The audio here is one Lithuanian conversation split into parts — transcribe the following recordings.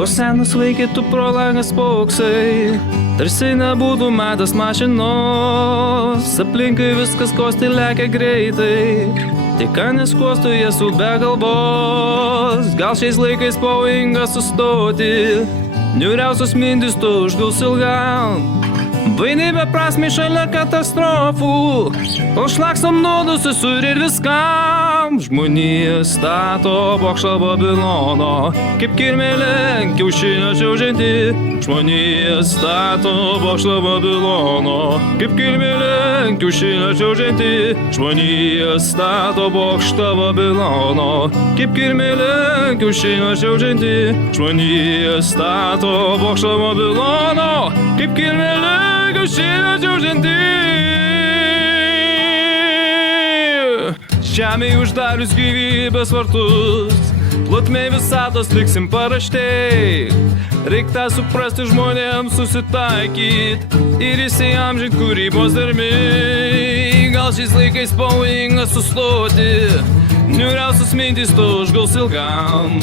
Ko senas vaikė tu pro langą spoksai, tarsi nebūtų matęs mašinos. Aplinkai viskas kosti lekia greitai, tik neskuostų jas be galvos. Gal šiais laikais pavojinga sustoti, niūriausios mintis tu užguls ilgam. Vaini beprasmiai šalia katastrofų, kol šlakstam nuodus visur ir viskam. Žmonija stato bokštą Babilono, kaip kirmėlė kiaušinio čiaužianti. Žmonija stato bokštą Babilono, kaip kirmėlė kiaušinio čiaužianti. Žmonija stato bokštą Babilono, kaip kirmėlė kiaušinio čiaužianti. Žmonija stato bokštą Babilono, kaip kirmėlė kiaušinio čiaužianti. Žemėj uždarius gyvybės vartus, plotmėj visatos liksim paraštei. Reik tą suprasti žmonėms susitaikyt ir įsiamžint kūrybos darbiai. Gal šiais laikais pavojinga sustoti, niūriausios mintys tu užguls ilgam.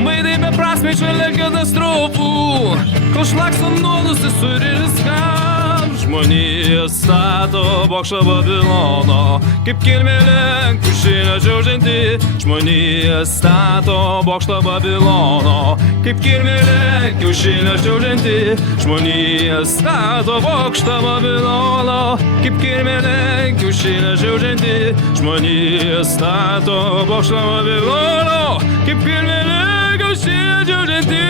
Vaidai beprasmiai šalia katastrofų, kol šlakstam nuodus visur ir viskam. Žmonija stato bokštą Babilono, kaip kirmėlė kiaušinio čiaužianti. Žmonija stato bokštą Babilono, kaip kirmėlė kiaušinio čiaužianti. Žmonija stato bokštą Babilono, kaip kirmėlė kiaušinio čiaužianti. Žmonija stato bokštą Babilono, kaip kirmėlė kiaušinio čiaužianti.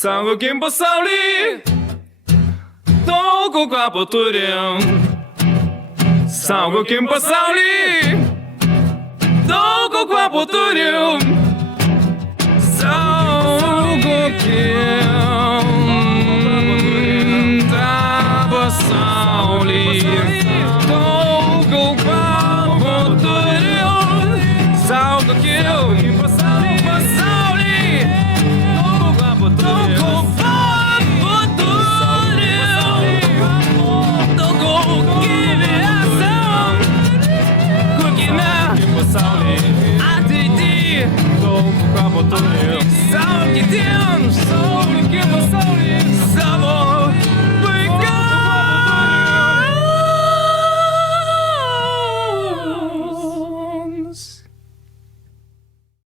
Saugokim pasaulį, daug kvapo turim. Saugokim pasaulį, daug kvapo turim. Saugokim tą pasaulį, daug kvapo turim. Saugokim pasaulį, daug kvapo turim. Saugokim pasaulį, saugokim pasaulį, savo